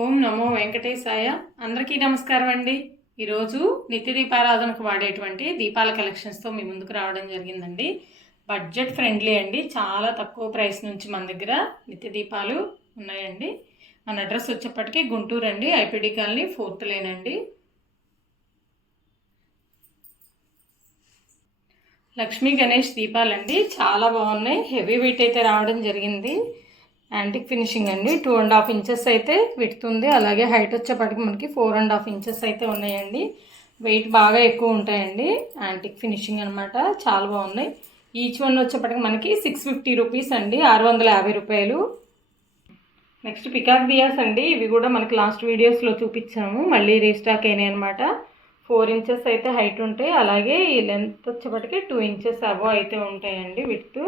ఓం నమో వెంకటేశాయ. అందరికీ నమస్కారం అండి. ఈరోజు నిత్య దీపారాధనకు వాడేటువంటి దీపాల కలెక్షన్స్తో మీ ముందుకు రావడం జరిగిందండి. బడ్జెట్ ఫ్రెండ్లీ అండి. చాలా తక్కువ ప్రైస్ నుంచి మన దగ్గర నిత్య దీపాలు ఉన్నాయండి. మన అడ్రస్ వచ్చేప్పటికి గుంటూరు అండి. ఐపీడీ కాలనీ ఫోర్త్ లేనండి అండి. లక్ష్మీ గణేష్ దీపాలండి. చాలా బాగున్నాయి. హెవీ వెయిట్ అయితే రావడం జరిగింది. యాంటిక్ ఫినిషింగ్ అండి. టూ అండ్ హాఫ్ ఇంచెస్ అయితే విడుతుంది. అలాగే హైట్ వచ్చేప్పటికి మనకి ఫోర్ అండ్ హాఫ్ ఇంచెస్ అయితే ఉన్నాయండి. వెయిట్ బాగా ఎక్కువ ఉంటాయండి. యాంటిక్ ఫినిషింగ్ అనమాట చాలా బాగున్నాయి. ఈచ్ వన్ వచ్చేప్పటికి మనకి సిక్స్ ఫిఫ్టీ రూపీస్ అండి. ఆరు వందల యాభై రూపాయలు. నెక్స్ట్ పికాక్ బియాస్ అండి. ఇవి కూడా మనకి లాస్ట్ వీడియోస్లో చూపించాము. మళ్ళీ రీస్టాక్ అయినాయి అనమాట ఫోర్ ఇంచెస్ అయితే హైట్ ఉంటాయి. అలాగే ఈ లెంత్ వచ్చేప్పటికి టూ ఇంచెస్ అబో అయితే ఉంటాయండి. విత్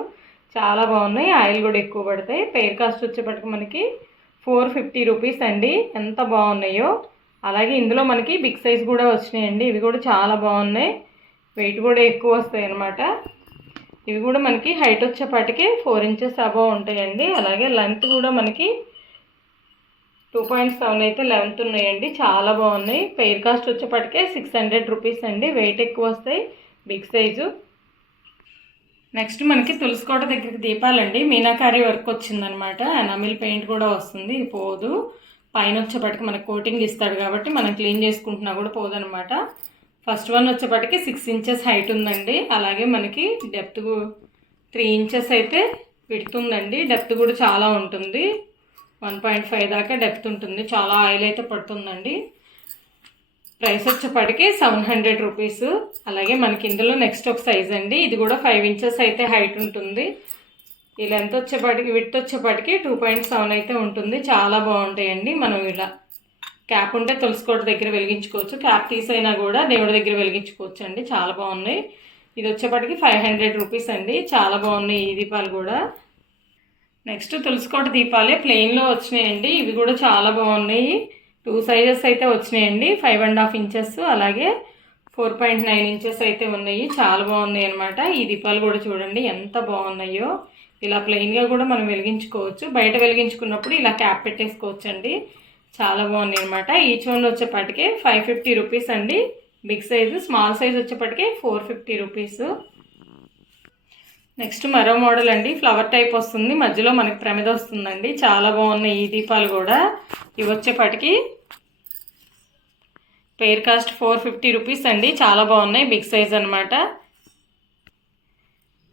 చాలా బాగున్నాయి. ఆయిల్ కూడా ఎక్కువ పడతాయి. పెయిర్ కాస్ట్ వచ్చేప్పటికి మనకి ఫోర్ ఫిఫ్టీ రూపీస్ అండి. ఎంత బాగున్నాయో. అలాగే ఇందులో మనకి బిగ్ సైజ్ కూడా వచ్చినాయండి. ఇవి కూడా చాలా బాగున్నాయి. వెయిట్ కూడా ఎక్కువ వస్తాయి అనమాట ఇవి కూడా మనకి హైట్ వచ్చేపాటికి ఫోర్ ఇంచెస్ అబవ్ ఉంటాయండి. అలాగే లెంత్ కూడా మనకి టూ పాయింట్ సెవెన్ అయితే లెంత్ ఉన్నాయండి. చాలా బాగున్నాయి. పెయిర్ కాస్ట్ వచ్చేప్పటికే సిక్స్ హండ్రెడ్ రూపీస్ అండి. వెయిట్ ఎక్కువ వస్తాయి. Big size. నెక్స్ట్ మనకి తులసికోట దగ్గరికి దీపాలండి. మీనాకారి వర్క్ వచ్చిందనమాట. ఎనామిల్ పెయింట్ కూడా వస్తుంది. పోదు. పైన వచ్చేపటికి మనకి కోటింగ్ ఇస్తాడు కాబట్టి మనం క్లీన్ చేసుకుంటున్నా కూడా పోదనమాట. ఫస్ట్ వన్ వచ్చేపటికి సిక్స్ ఇంచెస్ హైట్ ఉందండి. అలాగే మనకి డెప్త్ త్రీ ఇంచెస్ అయితే విడుతుందండి డెప్త్ కూడా చాలా ఉంటుంది. వన్ పాయింట్ ఫైవ్ దాకా డెప్త్ ఉంటుంది. చాలా ఆయిల్ అయితే పడుతుందండి. ప్రైస్ వచ్చేప్పటికి సెవెన్ హండ్రెడ్ రూపీస్. అలాగే మనకి ఇందులో నెక్స్ట్ ఒక సైజ్ అండి. ఇది కూడా ఫైవ్ ఇంచెస్ అయితే హైట్ ఉంటుంది. ఈ లెంత్ వచ్చేపాటికి విత్ వచ్చేపాటికి టూ పాయింట్ సెవెన్ అయితే ఉంటుంది. చాలా బాగుంటాయండి. మనం ఇలా క్యాప్ ఉంటే తులసికోట దగ్గర వెలిగించుకోవచ్చు. క్యాప్ తీసైనా కూడా దేవుడి దగ్గర వెలిగించుకోవచ్చు అండి చాలా బాగున్నాయి. ఇది వచ్చేపాటికి ఫైవ్ హండ్రెడ్ రూపీస్ అండి. చాలా బాగున్నాయి ఈ దీపాలు కూడా. నెక్స్ట్ తులసికోట దీపాలే ప్లెయిన్లో వచ్చినాయండి. ఇవి కూడా చాలా బాగున్నాయి. టూ సైజెస్ అయితే వచ్చినాయండి. ఫైవ్ అండ్ హాఫ్ ఇంచెస్ అలాగే ఫోర్ పాయింట్ నైన్ ఇంచెస్ అయితే ఉన్నాయి. చాలా బాగున్నాయి అనమాట ఈ దీపాలు కూడా చూడండి ఎంత బాగున్నాయో. ఇలా ప్లెయిన్గా కూడా మనం వెలిగించుకోవచ్చు. బయట వెలిగించుకున్నప్పుడు ఇలా క్యాప్ పెట్టేసుకోవచ్చు అండి చాలా బాగున్నాయి అనమాట ఈచ్ వన్ వచ్చేపాటికే ఫైవ్ ఫిఫ్టీ రూపీస్ అండి. బిగ్ సైజు స్మాల్ సైజ్ వచ్చేప్పటికే ఫోర్ ఫిఫ్టీ రూపీస్ నెక్స్ట్ మరో మోడల్ అండి. ఫ్లవర్ టైప్ వస్తుంది. మధ్యలో మనకి ప్రమిద వస్తుందండి. చాలా బాగున్నాయి ఈ దీపాలు కూడా. ఇవి వచ్చేపాటికి pair cost four fifty rupees అండి. చాలా బాగున్నాయి. బిగ్ సైజ్ అనమాట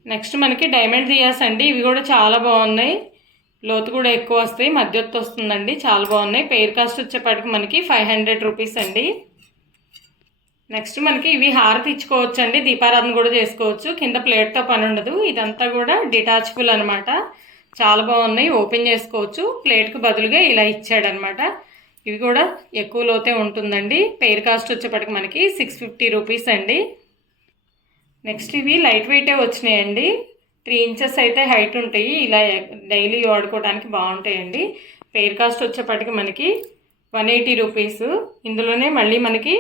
నెక్స్ట్ మనకి డైమండ్ దియాస్ అండి. ఇవి కూడా చాలా బాగున్నాయి. లోతు కూడా ఎక్కువ వస్తాయి. మధ్యొత్తు వస్తుందండి. చాలా బాగున్నాయి. పేర్ కాస్ట్ వచ్చేపాటికి మనకి ఫైవ్ హండ్రెడ్ రూపీస్ అండి. నెక్స్ట్ మనకి ఇవి హారతి ఇచ్చుకోవచ్చు అండి దీపారాధన కూడా చేసుకోవచ్చు. కింద ప్లేట్తో పని ఉండదు. ఇదంతా కూడా డిటాచబుల్ అనమాట చాలా బాగున్నాయి. ఓపెన్ చేసుకోవచ్చు. ప్లేట్కి బదులుగా ఇలా ఇచ్చాడనమాట ఇవి కూడా ఎక్కువ లోతే ఉంటుందండి. పెయిర్ కాస్ట్ వచ్చేప్పటికి మనకి సిక్స్ ఫిఫ్టీ రూపీస్ అండి. నెక్స్ట్ ఇవి లైట్ వెయిటే వచ్చినాయండి. త్రీ ఇంచెస్ అయితే హైట్ ఉంటాయి. ఇలా డైలీ వాడుకోవడానికి బాగుంటాయండి. పెయిర్ కాస్ట్ వచ్చేప్పటికి మనకి వన్ ఎయిటీ రూపీస్. ఇందులోనే మళ్ళీ మనకి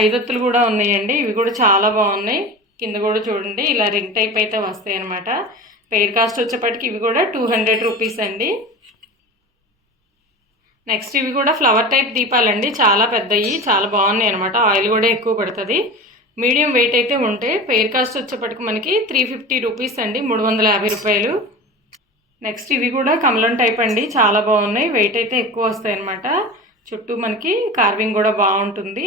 ఐదొత్తులు కూడా ఉన్నాయండి. ఇవి కూడా చాలా బాగున్నాయి. కింద కూడా చూడండి ఇలా రింగ్ టైప్ అయితే వస్తాయి అనమాట పెయిర్ కాస్ట్ వచ్చేప్పటికి ఇవి కూడా టూ హండ్రెడ్ రూపీస్ అండి. నెక్స్ట్ ఇవి కూడా ఫ్లవర్ టైప్ దీపాలండి. చాలా పెద్దవి చాలా బాగున్నాయి అనమాట ఆయిల్ కూడా ఎక్కువ పడుతుంది. మీడియం వెయిట్ అయితే ఉంటే పెయిర్ కాస్ట్ వచ్చేప్పటికి మనకి త్రీ ఫిఫ్టీ రూపీస్ అండి మూడు వందల యాభై రూపాయలు. నెక్స్ట్ ఇవి కూడా కమలం టైప్ అండి. చాలా బాగున్నాయి. వెయిట్ అయితే ఎక్కువ వస్తాయి అనమాట చుట్టూ మనకి కార్వింగ్ కూడా బాగుంటుంది.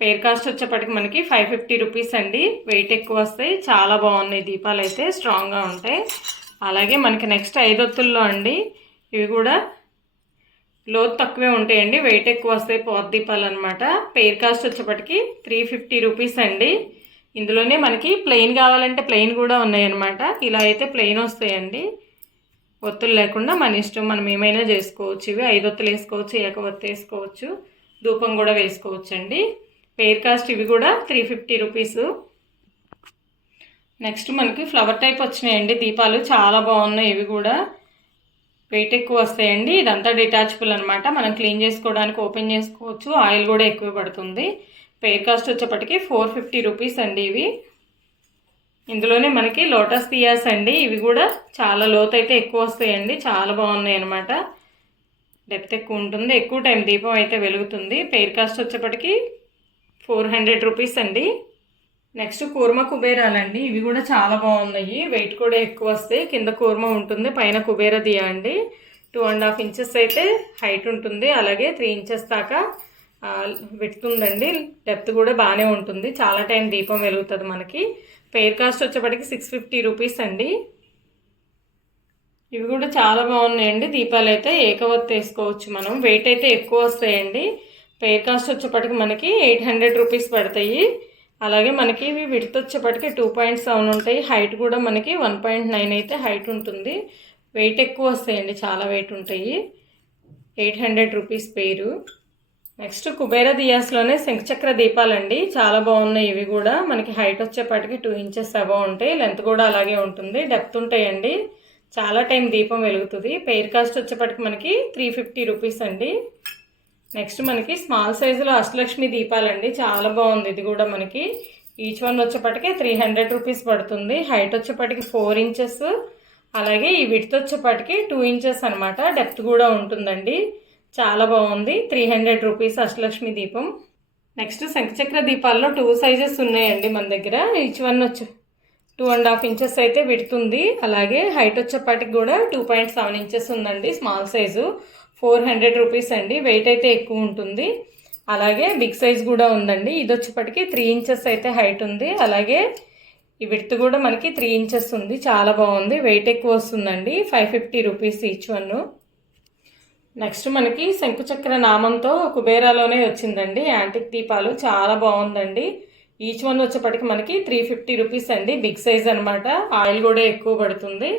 పేర్ కాస్ట్ వచ్చేప్పటికి మనకి ఫైవ్ ఫిఫ్టీ రూపీస్ అండి. వెయిట్ ఎక్కువ వస్తాయి. చాలా బాగున్నాయి దీపాలు అయితే. స్ట్రాంగ్గా ఉంటాయి. అలాగే మనకి నెక్స్ట్ ఐదొత్తుల్లో అండి. ఇవి కూడా లోతు తక్కువే ఉంటాయండి. వెయిట్ ఎక్కువ వస్తాయి పోత దీపాలు అనమాట పేర్ కాస్ట్ వచ్చేప్పటికి త్రీ ఫిఫ్టీ రూపీస్ అండి. ఇందులోనే మనకి ప్లెయిన్ కావాలంటే ప్లెయిన్ కూడా ఉన్నాయన్నమాట ఇలా అయితే ప్లెయిన్ వస్తాయండి. ఒత్తులు లేకుండా మన ఇష్టం. మనం ఏమైనా చేసుకోవచ్చు. ఇవి ఐదు ఒత్తులు వేసుకోవచ్చు ఏక ఒత్తు వేసుకోవచ్చు. ధూపం కూడా వేసుకోవచ్చు అండి పేర్ కాస్ట్ ఇవి కూడా త్రీ ఫిఫ్టీ రూపీస్. నెక్స్ట్ మనకి ఫ్లవర్ టైప్ వచ్చినాయండి. దీపాలు చాలా బాగున్నాయి ఇవి కూడా. వెయిట్ ఎక్కువ వస్తాయండి. ఇదంతా డిటాచబుల్ అనమాట మనం క్లీన్ చేసుకోవడానికి ఓపెన్ చేసుకోవచ్చు. ఆయిల్ కూడా ఎక్కువ పడుతుంది. పేర్ కాస్ట్ వచ్చేప్పటికి ఫోర్ ఫిఫ్టీ రూపీస్ అండి ఇవి. ఇందులోనే మనకి లోటస్ పియాస్ అండి. ఇవి కూడా చాలా లోతు అయితే ఎక్కువ వస్తాయండి. చాలా బాగున్నాయి అనమాట డెప్త్ ఎక్కువ ఉంటుంది. ఎక్కువ టైం దీపం అయితే వెలుగుతుంది. పెయిర్ కాస్ట్ వచ్చేప్పటికి ఫోర్ హండ్రెడ్ రూపీస్ అండి. నెక్స్ట్ కూర్మ కుబేరాలండి. ఇవి కూడా చాలా బాగున్నాయి. వెయిట్ కూడా ఎక్కువ వస్తాయి కింద కూర్మ ఉంటుంది పైన కుబేర దియా అండి. టూ అండ్ హాఫ్ ఇంచెస్ అయితే హైట్ ఉంటుంది. అలాగే త్రీ ఇంచెస్ దాకా పెడుతుందండి డెప్త్ కూడా బాగానే ఉంటుంది. చాలా టైం దీపం వెలుగుతుంది మనకి. పెయిర్ కాస్ట్ వచ్చేప్పటికి సిక్స్ ఫిఫ్టీ రూపీస్ అండి. ఇవి కూడా చాలా బాగున్నాయండి. దీపాలు అయితే ఏకవత్ వేసుకోవచ్చు మనం. వెయిట్ అయితే ఎక్కువ వస్తాయండి. పెయిర్ కాస్ట్ వచ్చేప్పటికి మనకి ఎయిట్ హండ్రెడ్ రూపీస్ పడతాయి. అలాగే మనకి ఇవి విడత వచ్చేప్పటికి టూ పాయింట్ సెవెన్ ఉంటాయి. హైట్ కూడా మనకి వన్ పాయింట్ నైన్ అయితే హైట్ ఉంటుంది. వెయిట్ ఎక్కువ వస్తాయండి చాలా వెయిట్ ఉంటాయి. Eight hundred rupees pair next Kubera దియాస్లోనే శంఖచక్ర దీపాలండి. చాలా బాగున్నాయి ఇవి కూడా. మనకి హైట్ వచ్చేప్పటికి టూ ఇంచెస్ అబౌ ఉంటాయి. లెంత్ కూడా అలాగే ఉంటుంది. డెప్త్ ఉంటాయండి. చాలా టైం దీపం వెలుగుతుంది. పెయిర్ కాస్ట్ వచ్చేప్పటికి మనకి త్రీ ఫిఫ్టీ రూపీస్ అండి. నెక్స్ట్ మనకి స్మాల్ సైజులో అష్టలక్ష్మి దీపాలండి. చాలా బాగుంది. ఇది కూడా మనకి ఈచ్ వన్ వచ్చేప్పటికి త్రీ హండ్రెడ్ రూపీస్ పడుతుంది. హైట్ వచ్చేప్పటికి ఫోర్ ఇంచెస్ అలాగే ఈ విడ్త్ వచ్చేప్పటికి టూ ఇంచెస్ అనమాట డెప్త్ కూడా ఉంటుందండి. చాలా బాగుంది. త్రీ హండ్రెడ్ రూపీస్ అష్టలక్ష్మి దీపం. నెక్స్ట్ శంఖచక్ర దీపాల్లో టూ సైజెస్ ఉన్నాయండి మన దగ్గర. ఈచ్ వన్ వచ్చి టూ అండ్ హాఫ్ ఇంచెస్ అయితే విడుతుంది అలాగే హైట్ వచ్చేపాటికి కూడా టూ పాయింట్ సెవెన్ ఇంచెస్ ఉందండి small size four hundred rupees అండి. వెయిట్ అయితే ఎక్కువ ఉంటుంది. అలాగే బిగ్ సైజ్ కూడా ఉందండి. ఇది వచ్చేప్పటికి త్రీ ఇంచెస్ అయితే హైట్ ఉంది. అలాగే ఈ విడ్త్ కూడా మనకి త్రీ ఇంచెస్ ఉంది. చాలా బాగుంది. వెయిట్ ఎక్కువ వస్తుందండి. Five fifty rupees each one. Next మనకి శంకుచక్ర నామంతో కుబేరాలోనే వచ్చిందండి. యాంటిక్ దీపాలు చాలా బాగుందండి. ఈచ్ వన్ వచ్చేప్పటికి మనకి త్రీ ఫిఫ్టీ రూపీస్ అండి. బిగ్ సైజ్ అనమాట ఆయిల్ కూడా ఎక్కువ పడుతుంది.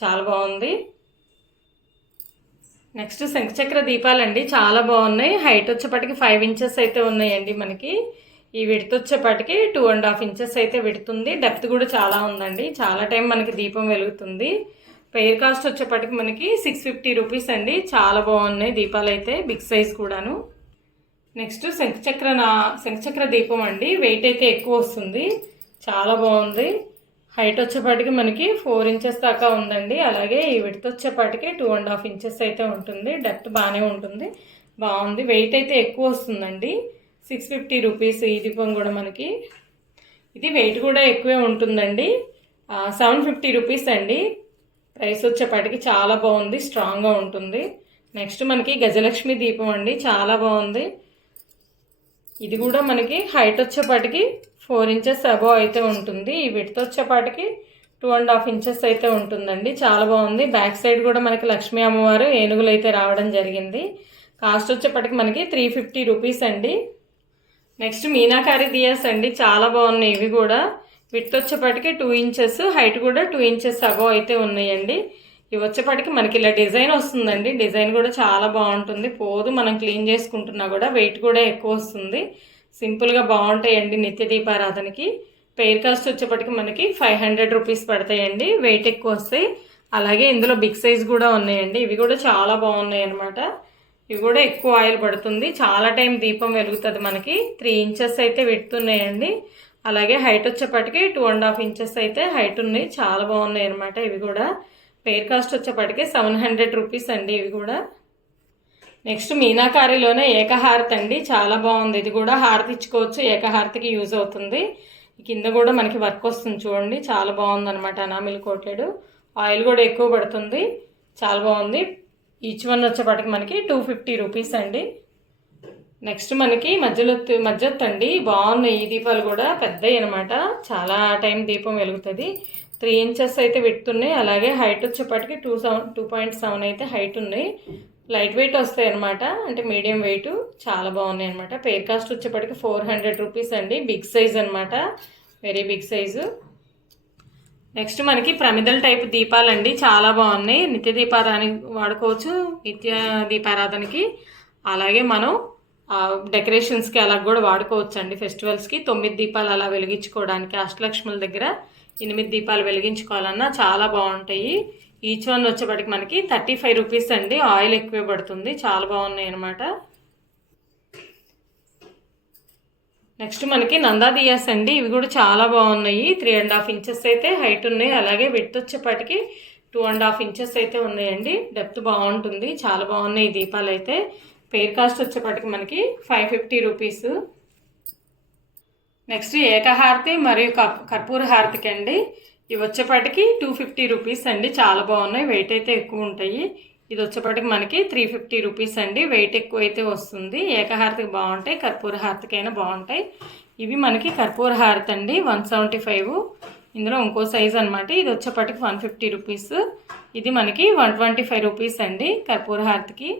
చాలా బాగుంది. నెక్స్ట్ శంఖచక్ర దీపాలండి. చాలా బాగున్నాయి. హైట్ వచ్చేపాటికి ఫైవ్ ఇంచెస్ అయితే ఉన్నాయండి మనకి. ఈ విడత వచ్చేపాటికి టూ అండ్ హాఫ్ ఇంచెస్ అయితే విడుతుంది. డెప్త్ కూడా చాలా ఉందండి. చాలా టైం మనకి దీపం వెలుగుతుంది. పెయిర్ కాస్ట్ వచ్చేపాటికి మనకి సిక్స్ ఫిఫ్టీ రూపీస్ అండి. చాలా బాగున్నాయి దీపాలు అయితే బిగ్ సైజ్ కూడాను. నెక్స్ట్ శంఖచక్ర నా శంఖచక్ర దీపం అండి. వెయిట్ అయితే ఎక్కువ వస్తుంది. చాలా బాగుంది. హైట్ వచ్చేపాటికి మనకి ఫోర్ ఇంచెస్ దాకా ఉందండి. అలాగే ఈ విడత వచ్చేపాటికి టూ అండ్ హాఫ్ ఇంచెస్ అయితే ఉంటుంది. డెప్త్ బాగానే ఉంటుంది. బాగుంది. వెయిట్ అయితే ఎక్కువ వస్తుందండి. సిక్స్ ఫిఫ్టీ రూపీస్ ఈ దీపం కూడా మనకి. ఇది వెయిట్ కూడా ఎక్కువే ఉంటుందండి. సెవెన్ ఫిఫ్టీ రూపీస్ అండి. ప్రైస్ వచ్చేపాటికి చాలా బాగుంది. స్ట్రాంగ్గా ఉంటుంది. నెక్స్ట్ మనకి గజలక్ష్మి దీపం అండి. చాలా బాగుంది. ఇది కూడా మనకి హైట్ వచ్చేపాటికి ఫోర్ ఇంచెస్ అబవ్ అయితే ఉంటుంది. ఈ విడత వచ్చేపాటికి టూ అండ్ హాఫ్ ఇంచెస్ అయితే ఉంటుందండి. చాలా బాగుంది. బ్యాక్ సైడ్ కూడా మనకి లక్ష్మీ అమ్మవారు ఏనుగులు అయితే రావడం జరిగింది. కాస్ట్ వచ్చేప్పటికి మనకి త్రీ ఫిఫ్టీ రూపీస్ అండి. నెక్స్ట్ మీనాకారి దియాస్ అండి. చాలా బాగున్నాయి ఇవి కూడా. విత్ వచ్చేప్పటికి టూ ఇంచెస్ హైట్ కూడా టూ ఇంచెస్ అబవ్ అయితే ఉన్నాయండి. ఇవి వచ్చేప్పటికి మనకి ఇలా డిజైన్ వస్తుందండి. డిజైన్ కూడా చాలా బాగుంటుంది. పోదు మనం క్లీన్ చేసుకుంటున్నా కూడా వెయిట్ కూడా ఎక్కువ వస్తుంది. సింపుల్గా బాగుంటాయండి నిత్య దీపారాధనకి. పెయిర్ కాస్ట్ వచ్చేప్పటికి మనకి ఫైవ్ హండ్రెడ్ రూపీస్ పడతాయండి. వెయిట్ ఎక్కువ వస్తాయి. అలాగే ఇందులో బిగ్ సైజ్ కూడా ఉన్నాయండి. ఇవి కూడా చాలా బాగున్నాయి అనమాట ఇవి కూడా ఎక్కువ ఆయిల్ పడుతుంది. చాలా టైం దీపం వెలుగుతుంది మనకి. త్రీ ఇంచెస్ అయితే పెడుతున్నాయండి అలాగే హైట్ వచ్చేప్పటికి టూ అండ్ హాఫ్ ఇంచెస్ అయితే హైట్ ఉన్నాయి. చాలా బాగున్నాయి అనమాట ఇవి కూడా. పెయిర్ కాస్ట్ వచ్చేప్పటికి సెవెన్ హండ్రెడ్ రూపీస్ అండి ఇవి కూడా. నెక్స్ట్ మీనాకారిలోనే ఏకహారతి అండి. చాలా బాగుంది. ఇది కూడా హారతి ఇచ్చుకోవచ్చు. ఏకహారతికి యూజ్ అవుతుంది. కింద కూడా మనకి వర్క్ వస్తుంది చూడండి. చాలా బాగుంది అనమాట అనామిల్ కోటెడ్. ఆయిల్ కూడా ఎక్కువ పడుతుంది. చాలా బాగుంది. ఈచ్ వన్ వచ్చేపాటికి మనకి టూ ఫిఫ్టీ రూపీస్ అండి. నెక్స్ట్ మనకి మధ్యలో మధ్యత్ అండి. బాగున్నాయి ఈ దీపాలు కూడా పెద్దవి అనమాట చాలా టైం దీపం వెలుగుతుంది. త్రీ ఇంచెస్ అయితే పెడుతున్నాయి అలాగే హైట్ వచ్చేపాటికి two seven two point seven అయితే హైట్ ఉన్నాయి లైట్ వెయిట్ వస్తాయి అనమాట అంటే మీడియం వెయిట్ చాలా బాగున్నాయి అనమాట పేర్ కాస్ట్ వచ్చేప్పటికి ఫోర్ హండ్రెడ్ రూపీస్ అండి. బిగ్ సైజ్ అనమాట వెరీ బిగ్ సైజు. నెక్స్ట్ మనకి ప్రమిదల టైప్ దీపాలండి. చాలా బాగున్నాయి. నిత్య దీపారానికి వాడుకోవచ్చు. నిత్య దీపారాధనకి. అలాగే మనం డెకరేషన్స్కి అలా కూడా వాడుకోవచ్చు అండి ఫెస్టివల్స్కి తొమ్మిది దీపాలు అలా వెలిగించుకోవడానికి అష్టలక్ష్ముల దగ్గర ఎనిమిది దీపాలు వెలిగించుకోవాలన్నా చాలా బాగుంటాయి. ఈచ్ వన్ వచ్చేప్పటికి మనకి థర్టీ ఫైవ్ రూపీస్ అండి. ఆయిల్ ఎక్కువే పడుతుంది. చాలా బాగున్నాయి అనమాట నెక్స్ట్ మనకి నందా దియాస్ అండి. ఇవి కూడా చాలా బాగున్నాయి. త్రీ అండ్ హాఫ్ ఇంచెస్ అయితే హైట్ ఉన్నాయి. అలాగే విత్ వచ్చేపాటికి టూ అండ్ హాఫ్ ఇంచెస్ అయితే ఉన్నాయండి. డెప్త్ బాగుంటుంది. చాలా బాగున్నాయి ఈ దీపాలు అయితే. పేర్ కాస్ట్ వచ్చేప్పటికి మనకి ఫైవ్ ఫిఫ్టీ రూపీస్ నెక్స్ట్ ఏకహారతి మరియు కప్- కర్పూర హారతికి అండి. ఇవి వచ్చేపాటికి టూ ఫిఫ్టీ రూపీస్ అండి. చాలా బాగున్నాయి. వెయిట్ అయితే ఎక్కువ ఉంటాయి. ఇది వచ్చేపాటికి మనకి త్రీ ఫిఫ్టీ రూపీస్ అండి. వెయిట్ ఎక్కువ అయితే వస్తుంది. ఏకహారతికి బాగుంటాయి. కర్పూర హారతికైనా అయినా బాగుంటాయి. ఇవి మనకి కర్పూర హారతి అండి. వన్ సెవెంటీ ఫైవ్ ఇందులో ఇంకో సైజ్ అనమాట ఇది వచ్చేపాటికి వన్ ఫిఫ్టీ రూపీస్ ఇది మనకి వన్ ట్వంటీ ఫైవ్ రూపీస్ అండి. కర్పూర హారతికి.